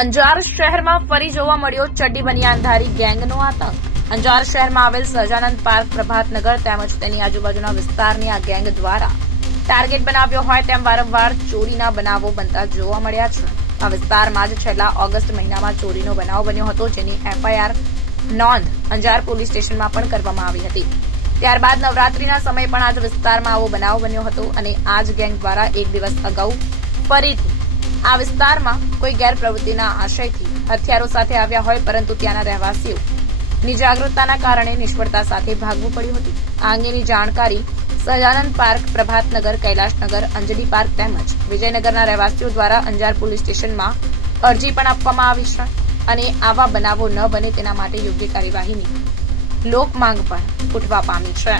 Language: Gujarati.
અંજાર શહેરમાં ફરી જોવા મળ્યો ચડ્ડી બનિયાનધારી ગેંગનો આતંક। અંજાર શહેરમાં આવેલ સહજાનંદ પાર્ક, પ્રભાતનગર તેમજ તેની આજુબાજુના વિસ્તારની આ ગેંગ દ્વારા ટાર્ગેટ બનાવ્યો હોય તેમ વારંવાર ચોરીના બનાવો બનતા જોવા મળ્યા છે। આ વિસ્તારમાં જ છેલ્લા ઓગસ્ટ મહિનામાં ચોરીનો બનાવ બન્યો હતો, જેની FIR નોંધ અંજાર પોલીસ સ્ટેશનમાં પણ કરવામાં આવી હતી। ત્યારબાદ નવરાત્રીના સમયે પણ આ જ વિસ્તારમાં આવો બનાવ બન્યો હતો અને આ જ ગેંગ દ્વારા એક દિવસ અગાઉ ફરીથી આ વિસ્તારમાં કોઈ ગેરપ્રવૃત્તિના આશયથી હથિયારો સાથે આવ્યા હોય, પરંતુ ત્યાંના રહેવાસીઓની જાગૃતતાના કારણે નિષ્ફળતા સાથે ભાગવું પડ્યું હતું। આ અંગેની જાણકારી સહજાનંદ પાર્ક, પ્રભાતનગર, કૈલાશનગર, અંજલી પાર્ક તેમજ વિજયનગરના રહેવાસીઓ દ્વારા અંજાર પોલીસ સ્ટેશનમાં અરજી પણ આપવામાં આવી છે અને આવા બનાવો ન બને તેના માટે યોગ્ય કાર્યવાહીની લોક માંગ પણ ઉઠવા પામી છે।